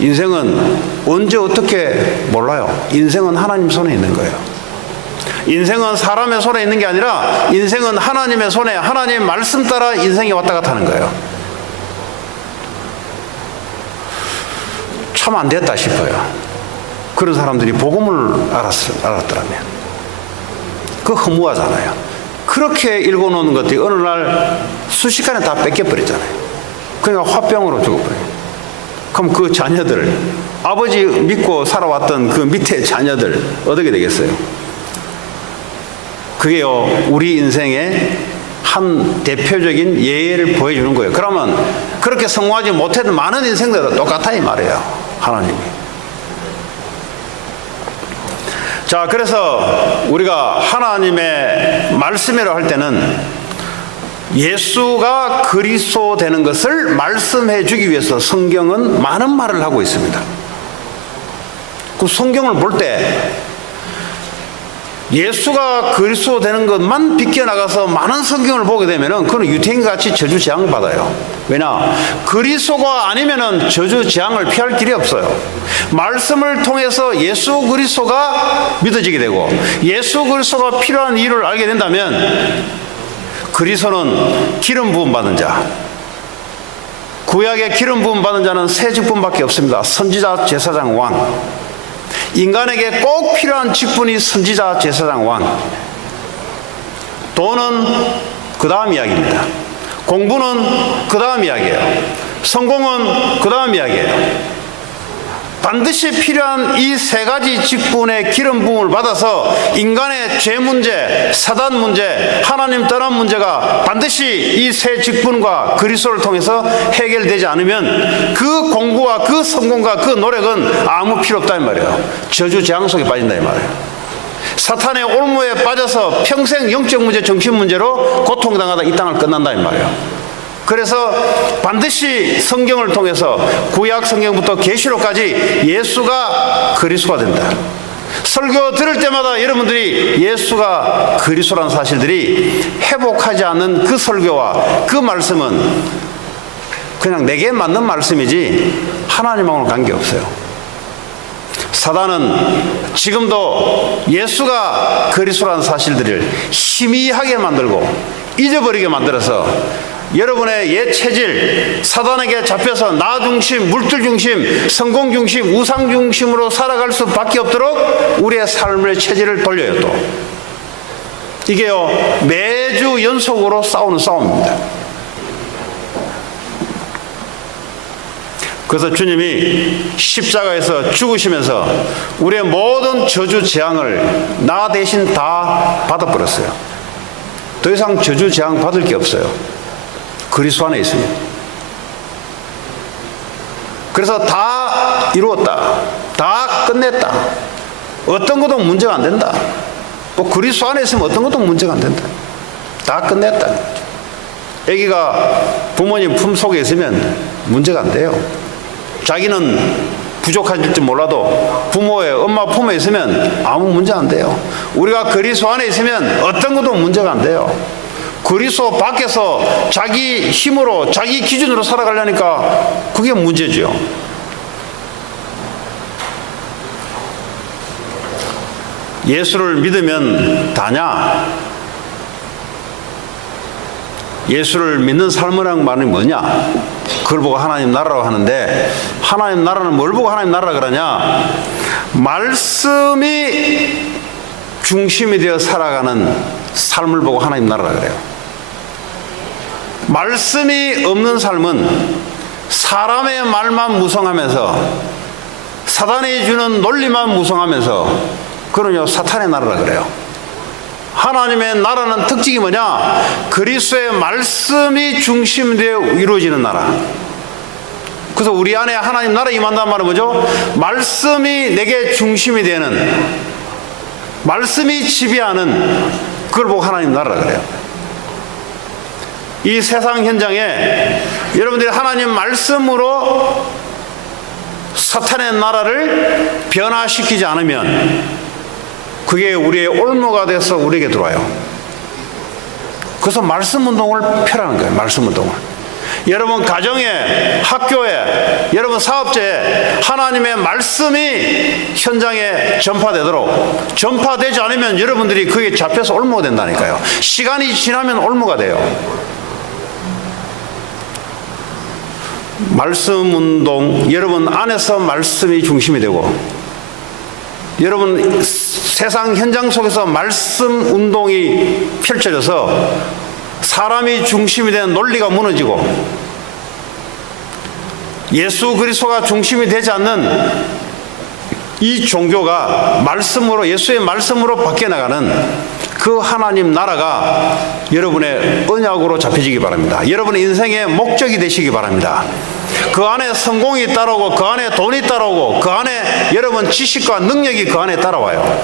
인생은 언제 어떻게 몰라요. 인생은 하나님 손에 있는 거예요. 인생은 사람의 손에 있는 게 아니라 인생은 하나님의 손에, 하나님의 말씀 따라 인생이 왔다 갔다 하는 거예요. 참 안 됐다 싶어요. 그런 사람들이 복음을 알았더라면. 그 허무하잖아요. 그렇게 읽어놓는 것들이 어느 날 순식간에 다 뺏겨버렸잖아요. 그러니까 화병으로 죽어버려요. 그럼 그 자녀들 아버지 믿고 살아왔던 그 밑에 자녀들 어떻게 되겠어요? 그게요, 우리 인생의 한 대표적인 예를 보여주는 거예요. 그러면 그렇게 성공하지 못했던 많은 인생들도 똑같아 이 말이에요. 하나님이. 자, 그래서 우리가 하나님의 말씀이라고 할 때는 예수가 그리스도 되는 것을 말씀해 주기 위해서 성경은 많은 말을 하고 있습니다. 그 성경을 볼 때 예수가 그리스도 되는 것만 비껴나가서 많은 성경을 보게 되면은 그건 유태인같이 저주 재앙을 받아요. 왜냐? 그리스도가 아니면은 저주 재앙을 피할 길이 없어요. 말씀을 통해서 예수 그리스도가 믿어지게 되고 예수 그리스도가 필요한 이유를 알게 된다면 그리스도는 기름 부음 받은 자, 구약의 기름 부음 받은 자는 세 직분밖에 없습니다. 선지자, 제사장, 왕. 인간에게 꼭 필요한 직분이 선지자, 제사장, 왕. 돈은 그 다음 이야기입니다. 공부는 그 다음 이야기예요. 성공은 그 다음 이야기예요. 반드시 필요한 이 세 가지 직분의 기름 부음을 받아서 인간의 죄 문제, 사단 문제, 하나님 떠난 문제가 반드시 이 세 직분과 그리스도를 통해서 해결되지 않으면 그 공부와 그 성공과 그 노력은 아무 필요 없다 이 말이에요. 저주 재앙 속에 빠진다 이 말이에요. 사탄의 올무에 빠져서 평생 영적 문제, 정신 문제로 고통당하다 이 땅을 끝난다 이 말이에요. 그래서 반드시 성경을 통해서 구약 성경부터 계시록까지 예수가 그리스도가 된다. 설교 들을 때마다 여러분들이 예수가 그리스도라는 사실들이 회복하지 않는 그 설교와 그 말씀은 그냥 내게 맞는 말씀이지 하나님하고는 관계없어요. 사단은 지금도 예수가 그리스도라는 사실들을 희미하게 만들고 잊어버리게 만들어서 여러분의 옛 체질, 사단에게 잡혀서 나 중심, 물질 중심, 성공 중심, 우상 중심으로 살아갈 수밖에 없도록 우리의 삶의 체질을 돌려요. 또 이게요 매주 연속으로 싸우는 싸움입니다. 그래서 주님이 십자가에서 죽으시면서 우리의 모든 저주 재앙을 나 대신 다 받아버렸어요. 더 이상 저주 재앙 받을 게 없어요. 그리스도 안에 있습니다. 그래서 다 이루었다. 다 끝냈다. 어떤 것도 문제가 안 된다. 뭐 그리스도 안에 있으면 어떤 것도 문제가 안 된다. 다 끝냈다. 아기가 부모님 품속에 있으면 문제가 안 돼요. 자기는 부족할지 몰라도 부모의 엄마 품에 있으면 아무 문제 안 돼요. 우리가 그리스도 안에 있으면 어떤 것도 문제가 안 돼요. 그리스도 밖에서 자기 힘으로 자기 기준으로 살아가려니까 그게 문제죠. 예수를 믿으면 다냐? 예수를 믿는 삶이란 말이 뭐냐? 그걸 보고 하나님 나라라고 하는데 하나님 나라는 뭘 보고 하나님 나라라 그러냐? 말씀이 중심이 되어 살아가는 삶을 보고 하나님 나라라 그래요. 말씀이 없는 삶은 사람의 말만 무성하면서 사단이 주는 논리만 무성하면서 그러냐 사탄의 나라라 그래요. 하나님의 나라는 특징이 뭐냐? 그리스도의 말씀이 중심되어 이루어지는 나라. 그래서 우리 안에 하나님 나라 임한다는 말은 뭐죠? 말씀이 내게 중심이 되는, 말씀이 지배하는, 그걸 보고 하나님 나라라 그래요. 이 세상 현장에 여러분들이 하나님 말씀으로 사탄의 나라를 변화시키지 않으면 그게 우리의 올무가 돼서 우리에게 들어와요. 그래서 말씀 운동을 펴라는 거예요. 말씀 운동을. 여러분 가정에, 학교에, 여러분 사업체에 하나님의 말씀이 현장에 전파되도록, 전파되지 않으면 여러분들이 그게 잡혀서 올무가 된다니까요. 시간이 지나면 올무가 돼요. 말씀 운동, 여러분 안에서 말씀이 중심이 되고 여러분 세상 현장 속에서 말씀 운동이 펼쳐져서 사람이 중심이 된 논리가 무너지고 예수 그리스도가 중심이 되지 않는 이 종교가 말씀으로, 예수의 말씀으로 바뀌어 나가는 그 하나님 나라가 여러분의 언약으로 잡혀지기 바랍니다. 여러분의 인생의 목적이 되시기 바랍니다. 그 안에 성공이 따라오고, 그 안에 돈이 따라오고, 그 안에 여러분 지식과 능력이 그 안에 따라와요.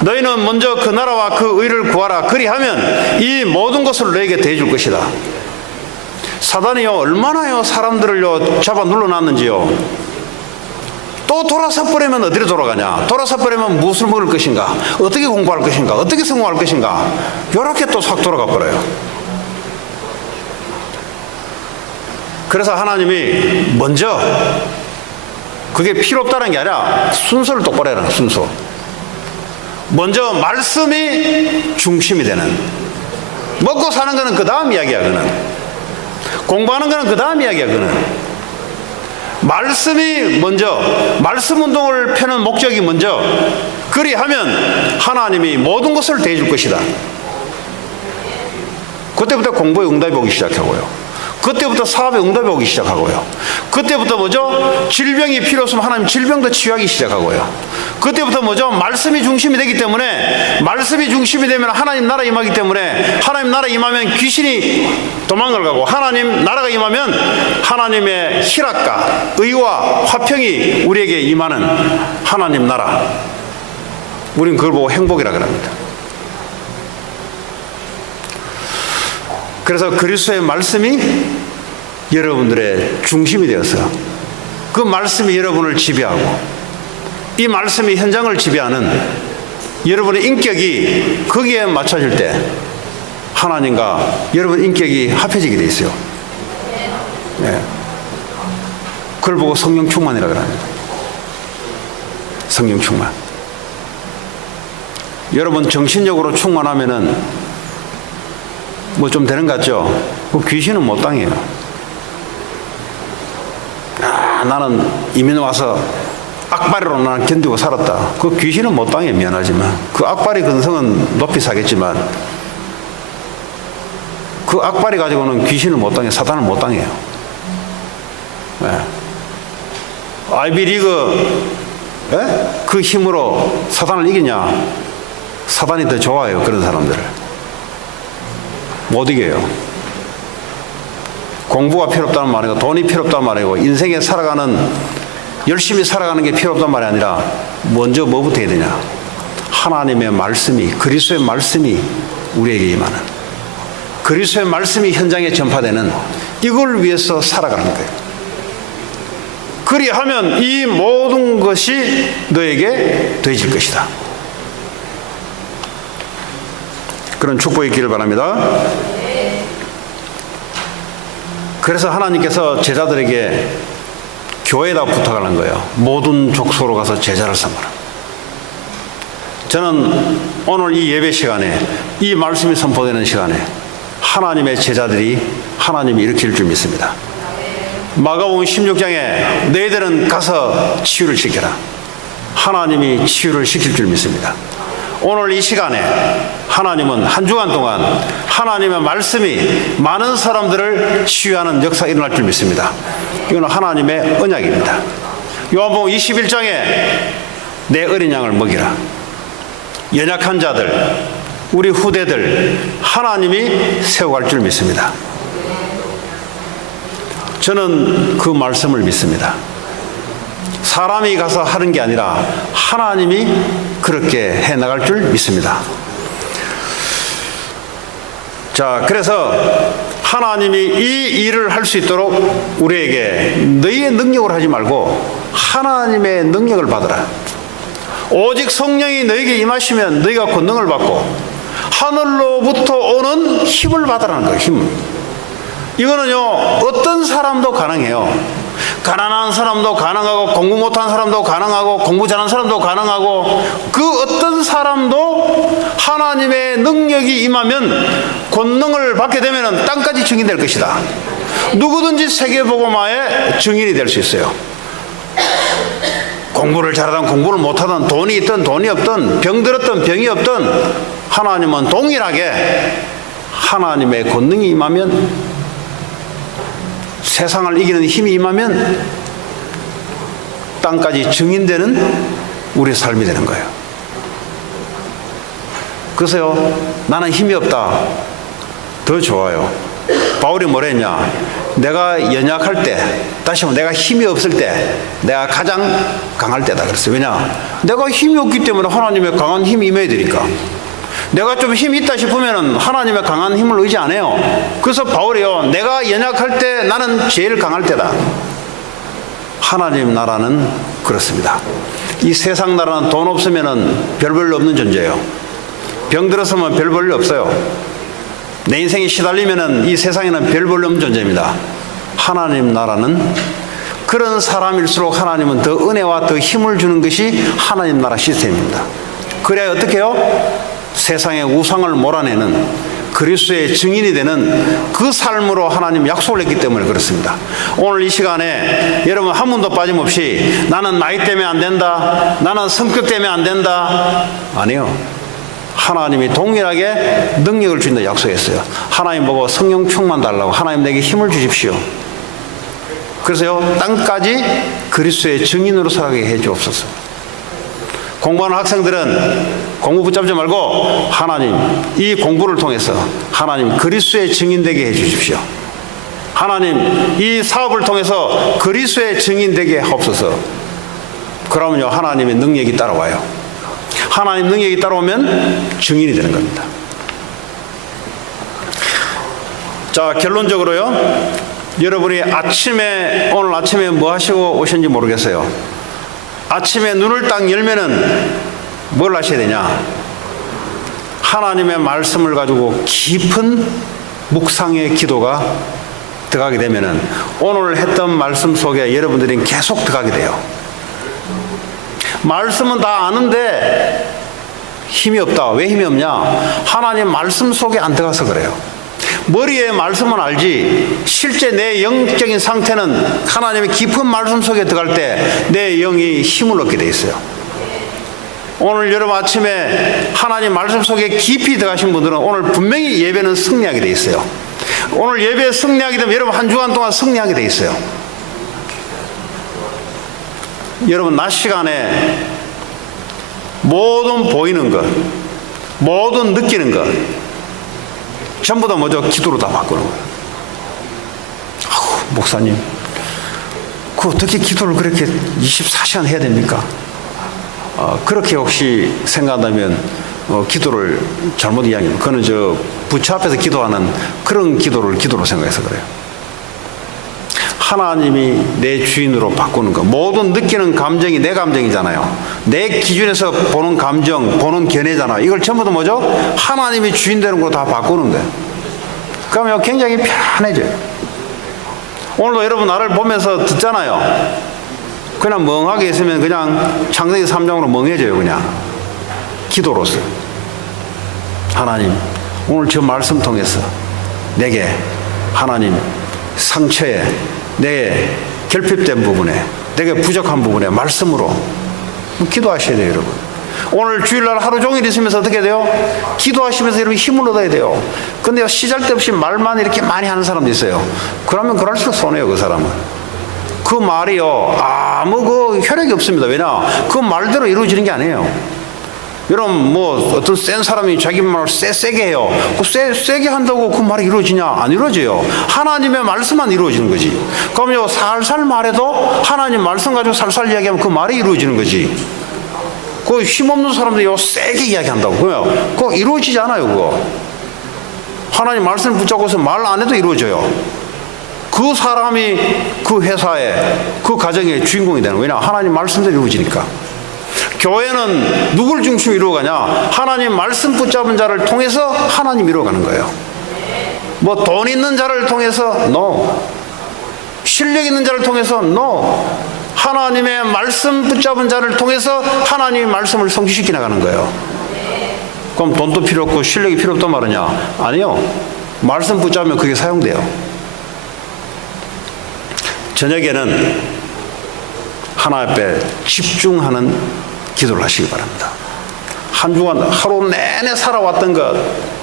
너희는 먼저 그 나라와 그 의를 구하라. 그리하면 이 모든 것을 너에게 대해줄 것이다. 사단이요, 얼마나요 사람들을요 잡아 눌러놨는지요. 또 돌아서 버리면 어디로 돌아가냐? 돌아서 버리면 무엇을 먹을 것인가? 어떻게 공부할 것인가? 어떻게 성공할 것인가? 이렇게 또 싹 돌아가 버려요. 그래서 하나님이 먼저, 그게 필요 없다는 게 아니라 순서를 똑바로 해라. 순서. 먼저 말씀이 중심이 되는, 먹고 사는 거는 그 다음 이야기야. 그는 공부하는 거는 그 다음 이야기야. 그는 말씀이 먼저, 말씀 운동을 펴는 목적이 먼저. 그리하면 하나님이 모든 것을 대해줄 것이다. 그때부터 공부에 응답이 오기 시작하고요. 그때부터 사업에 응답이 오기 시작하고요. 그때부터 뭐죠? 질병이 필요 없으면 하나님 질병도 치유하기 시작하고요. 그때부터 뭐죠? 말씀이 중심이 되기 때문에, 말씀이 중심이 되면 하나님 나라 임하기 때문에, 하나님 나라 임하면 귀신이 도망을 가고, 하나님 나라가 임하면 하나님의 희락과 의와 화평이 우리에게 임하는 하나님 나라. 우린 그걸 보고 행복이라고 합니다. 그래서 그리스도의 말씀이 여러분들의 중심이 되어서 그 말씀이 여러분을 지배하고, 이 말씀이 현장을 지배하는 여러분의 인격이 거기에 맞춰질 때 하나님과 여러분 인격이 합해지게 돼 있어요. 네. 그걸 보고 성령 충만이라고 합니다. 성령 충만. 여러분 정신력으로 충만하면은 뭐 좀 되는 것 같죠? 그 귀신은 못 당해요. 나는 이민 와서 악바리로 나는 견디고 살았다. 그 귀신은 못 당해. 미안하지만 그 악바리 근성은 높이 사겠지만 그 악바리 가지고는 귀신을 못 당해. 사단을 못 당해요. 네. 아이비리그 그 힘으로 사단을 이기냐? 사단이 더 좋아요. 그런 사람들을 못 이겨요. 공부가 필요 없다는 말이고, 돈이 필요 없다는 말이고, 인생에 살아가는, 열심히 살아가는 게 필요 없다는 말이 아니라 먼저 뭐부터 해야 되냐? 하나님의 말씀이, 그리스도의 말씀이 우리에게 임하는, 그리스도의 말씀이 현장에 전파되는, 이걸 위해서 살아가는 거예요. 그리하면 이 모든 것이 너에게 더해질 것이다. 그런 축복이 있기를 바랍니다. 그래서 하나님께서 제자들에게 교회에다 부탁을 한 거예요. 모든 족속으로 가서 제자를 삼아라. 저는 오늘 이 예배 시간에, 이 말씀이 선포되는 시간에 하나님의 제자들이 하나님이 일으킬 줄 믿습니다. 마가복음 16장에 너희들은 가서 치유를 시켜라. 하나님이 치유를 시킬 줄 믿습니다. 오늘 이 시간에 하나님은 한 주간 동안 하나님의 말씀이 많은 사람들을 치유하는 역사가 일어날 줄 믿습니다. 이건 하나님의 언약입니다. 요한복음 21장에 내 어린 양을 먹이라. 연약한 자들, 우리 후대들 하나님이 세워갈 줄 믿습니다. 저는 그 말씀을 믿습니다. 사람이 가서 하는 게 아니라 하나님이 그렇게 해나갈 줄 믿습니다. 자, 그래서 하나님이 이 일을 할 수 있도록 우리에게 너희의 능력으로 하지 말고 하나님의 능력을 받으라. 오직 성령이 너에게 임하시면 너희가 권능을 받고 하늘로부터 오는 힘을 받으라는 거예요. 힘을. 이거는요, 어떤 사람도 가능해요. 가난한 사람도 가능하고, 공부 못한 사람도 가능하고, 공부 잘하는 사람도 가능하고, 그 어떤 사람도 하나님의 능력이 임하면, 권능을 받게 되면 땅까지 증인될 것이다. 누구든지 세계복음화의 증인이 될 수 있어요. 공부를 잘하든 공부를 못하든, 돈이 있든 돈이 없든, 병들었든 병이 없든, 하나님은 동일하게 하나님의 권능이 임하면, 세상을 이기는 힘이 임하면 땅까지 증인되는 우리의 삶이 되는 거예요. 그래서요, 나는 힘이 없다. 더 좋아요. 바울이 뭐라 했냐? 내가 연약할 때, 다시 한번 내가 힘이 없을 때 내가 가장 강할 때다 그랬어요. 왜냐? 내가 힘이 없기 때문에 하나님의 강한 힘이 임해야 되니까. 내가 좀 힘이 있다 싶으면 하나님의 강한 힘을 의지 안 해요. 그래서 바울이요, 내가 연약할 때 나는 제일 강할 때다. 하나님 나라는 그렇습니다. 이 세상 나라는 돈 없으면 별 볼일 없는 존재예요. 병 들었으면 별 볼일 없어요. 내 인생이 시달리면 이 세상에는 별 볼일 없는 존재입니다. 하나님 나라는 그런 사람일수록 하나님은 더 은혜와 더 힘을 주는 것이 하나님 나라 시스템입니다. 그래야 어떻게 해요? 세상의 우상을 몰아내는 그리스도의 증인이 되는 그 삶으로 하나님 약속을 했기 때문에 그렇습니다. 오늘 이 시간에 여러분 한 분도 빠짐없이 나는 나이 때문에 안 된다, 나는 성격 때문에 안 된다, 아니요. 하나님이 동일하게 능력을 주신다 약속했어요. 하나님 보고 성령 충만 달라고, 하나님 내게 힘을 주십시오. 그래서요, 땅까지 그리스도의 증인으로 살아가게 해 주옵소서. 공부하는 학생들은 공부 붙잡지 말고 하나님, 이 공부를 통해서 하나님 그리스도의 증인 되게 해 주십시오. 하나님, 이 사업을 통해서 그리스도의 증인 되게 하옵소서. 그러면요, 하나님의 능력이 따라와요. 하나님 능력이 따라오면 증인이 되는 겁니다. 자, 결론적으로요, 여러분이 오늘 아침에 뭐 하시고 오셨는지 모르겠어요. 아침에 눈을 딱 열면은 뭘 하셔야 되냐? 하나님의 말씀을 가지고 깊은 묵상의 기도가 들어가게 되면은 오늘 했던 말씀 속에 여러분들이 계속 들어가게 돼요. 말씀은 다 아는데 힘이 없다. 왜 힘이 없냐? 하나님 말씀 속에 안 들어가서 그래요. 머리에 말씀은 알지 실제 내 영적인 상태는 하나님의 깊은 말씀 속에 들어갈 때 내 영이 힘을 얻게 돼 있어요. 오늘 여러분 아침에 하나님 말씀 속에 깊이 들어가신 분들은 오늘 분명히 예배는 승리하게 돼 있어요. 오늘 예배에 승리하게 되면 여러분 한 주간 동안 승리하게 돼 있어요. 여러분 낮 시간에 모든 보이는 것, 모든 느끼는 것 전부 다 뭐죠? 기도로 다 바꾸는 거예요. 목사님, 그 어떻게 기도를 그렇게 24시간 해야 됩니까? 그렇게 혹시 생각한다면 기도를 잘못 이야기합니다. 그거는 부처 앞에서 기도하는 그런 기도로 생각해서 그래요. 하나님이 내 주인으로 바꾸는 거. 모든 느끼는 감정이 내 감정이잖아요. 내 기준에서 보는 감정, 보는 견해잖아요. 이걸 전부 다 뭐죠? 하나님이 주인 되는 거 다 바꾸는 거예요. 그러면 굉장히 편해져요. 오늘도 여러분 나를 보면서 듣잖아요. 그냥 멍하게 있으면 그냥 창세기 3장으로 멍해져요. 그냥 기도로서. 하나님, 오늘 저 말씀 통해서 내게 하나님 상처에, 내 결핍된 부분에, 내게 부족한 부분에 말씀으로 기도하셔야 돼요. 여러분 오늘 주일날 하루 종일 있으면서 어떻게 돼요? 기도하시면서 여러분 힘을 얻어야 돼요. 근데 시잘데없이 말만 이렇게 많이 하는 사람도 있어요. 그러면 그럴수록 손해요. 그 사람은 그 말이요 아무 그 혈액이 없습니다. 왜냐? 그 말대로 이루어지는 게 아니에요. 여러분 어떤 센 사람이 자기 말을 세게 해요. 세게 한다고 그 말이 이루어지냐? 안 이루어져요. 하나님의 말씀만 이루어지는 거지. 그럼요 살살 말해도 하나님 말씀 가지고 살살 이야기하면 그 말이 이루어지는 거지. 그 힘없는 사람들이 세게 이야기한다고 그거 이루어지지 않아요. 그거 하나님 말씀을 붙잡고서 말 안 해도 이루어져요. 그 사람이 그 회사에 그 가정의 주인공이 되는 거예요. 왜냐? 하나님 말씀대로 이루어지니까. 교회는 누굴 중심으로 이루어가냐? 하나님 말씀 붙잡은 자를 통해서 하나님 이루어가는 거예요. 돈 있는 자를 통해서 no. 실력 있는 자를 통해서 no. 하나님의 말씀 붙잡은 자를 통해서 하나님의 말씀을 성취시켜 나가는 거예요. 그럼 돈도 필요 없고 실력이 필요 없단 말이냐? 아니요. 말씀 붙잡으면 그게 사용돼요. 저녁에는 하나님 앞에 집중하는 기도를 하시기 바랍니다. 한 주간 하루 내내 살아왔던 것,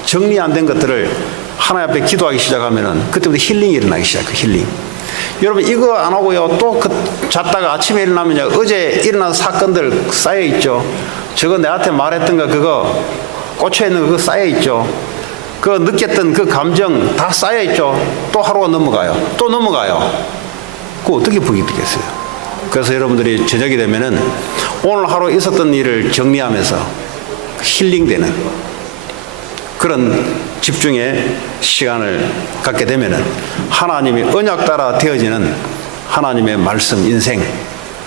정리 안 된 것들을 하나님 앞에 기도하기 시작하면 그때부터 힐링이 일어나기 시작해요. 힐링. 여러분 이거 안 하고요. 또 잤다가 아침에 일어나면요. 어제 일어난 사건들 쌓여 있죠. 저거 내한테 말했던 거 그거 꽂혀 있는 거 그거 쌓여 있죠. 그 느꼈던 그 감정 다 쌓여 있죠. 또 하루가 넘어가요. 또 넘어가요. 그거 어떻게 복이 되겠어요? 그래서 여러분들이 저녁이 되면은 오늘 하루 있었던 일을 정리하면서 힐링되는 그런 집중의 시간을 갖게 되면은 하나님이 언약 따라 되어지는 하나님의 말씀 인생,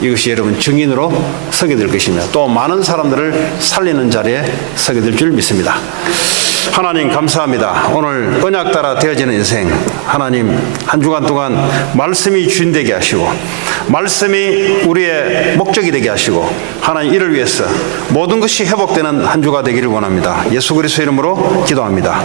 이것이 여러분 증인으로 서게 될 것입니다. 또 많은 사람들을 살리는 자리에 서게 될 줄 믿습니다. 하나님 감사합니다. 오늘 언약 따라 되어지는 인생, 하나님 한 주간 동안 말씀이 주인 되게 하시고 말씀이 우리의 목적이 되게 하시고 하나님 이를 위해서 모든 것이 회복되는 한 주가 되기를 원합니다. 예수 그리스도 이름으로 기도합니다.